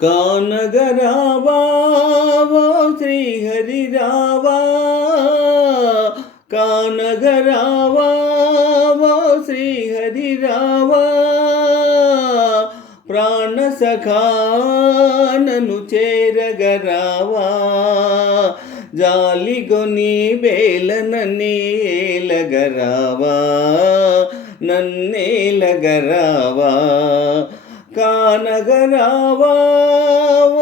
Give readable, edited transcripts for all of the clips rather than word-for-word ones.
కానగరావా ఓ శ్రీహరి రావా, కానగరావా ఓ శ్రీహరి రావా, ప్రాణసఖా నన్ను చేరగరావా, జాలిగొని వేలనని ఏలగరావా, నన్నేలగరావా, కానగరావా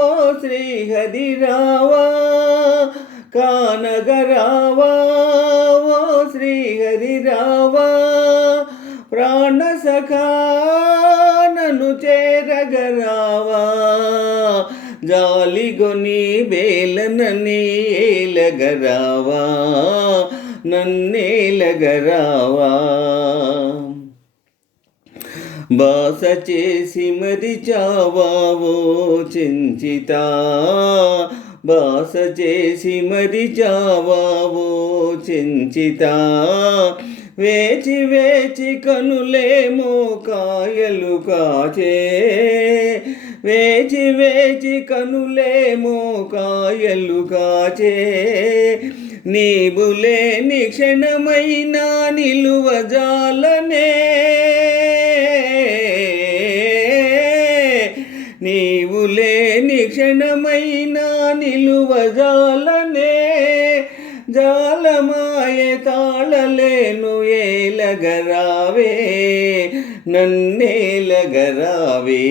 ఓ శ్రీహరి రావా, కానగరావా ఓ శ్రీహరి రావా, ప్రాణసఖా నన్ను చేరగరావా, జాలిగొని వేలనని ఏలగరావా, నన్నేలగరావా, బాస చేసి మరిచావా ఓ చెంచితా, బాస చేసి మరిచావా ఓ చెంచితా, వేచి వేచి కనులేమో కాయలు కాచే, వేచి వేచి కనులేమో కాయలు కాచే, నీవు లేని క్షణమైనా నిలువజాలనే, నీవు లేని క్షణమైనా నిలువజాలనే, జాలమాయ తాళలేను ఏలగరావే, నన్నేలగరావే,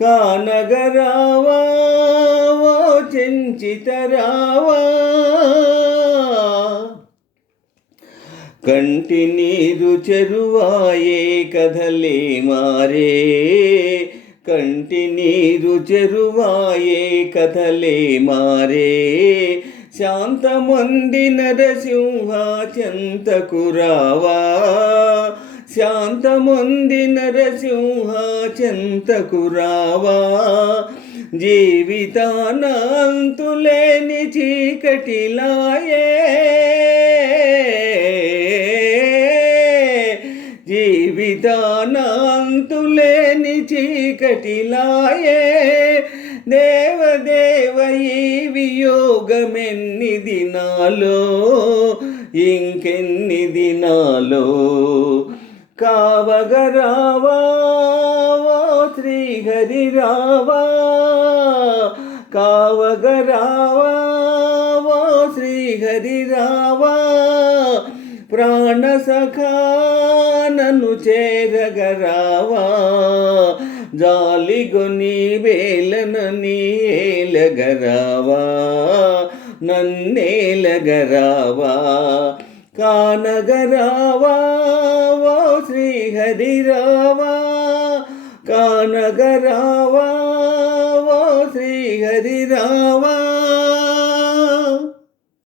కానగరావా ఓ చెంచితరావా, కంటి నీరు చెరువాయే కథలే మారే, కంటి నీరు చెరువాయే కథలే మారే, శాంతమొంది నరసింహ చెంతకు రావా, శాంతమొంది నరసింహ చెంతకు రావా, జీవితాన అంతులేని చీకటిలాయే, జీవితాన అంతులేని చీకటిలాయే, దేవదేవ ఈ వియోగమెన్ని దినాలో, ఇంకెన్ని దినాలో, కావగరావా ఓ శ్రీహరి రావా, కావగరావా ఓ శ్రీహరి రావా, ప్రాణసఖా నన్ను చేరగరావా, జాలిగొని వేలనని ఏలగరావా, నన్నేలగరావా, కానగరావా ఓ శ్రీహరి రావా, కానగరావా ఓ శ్రీహరి రావా.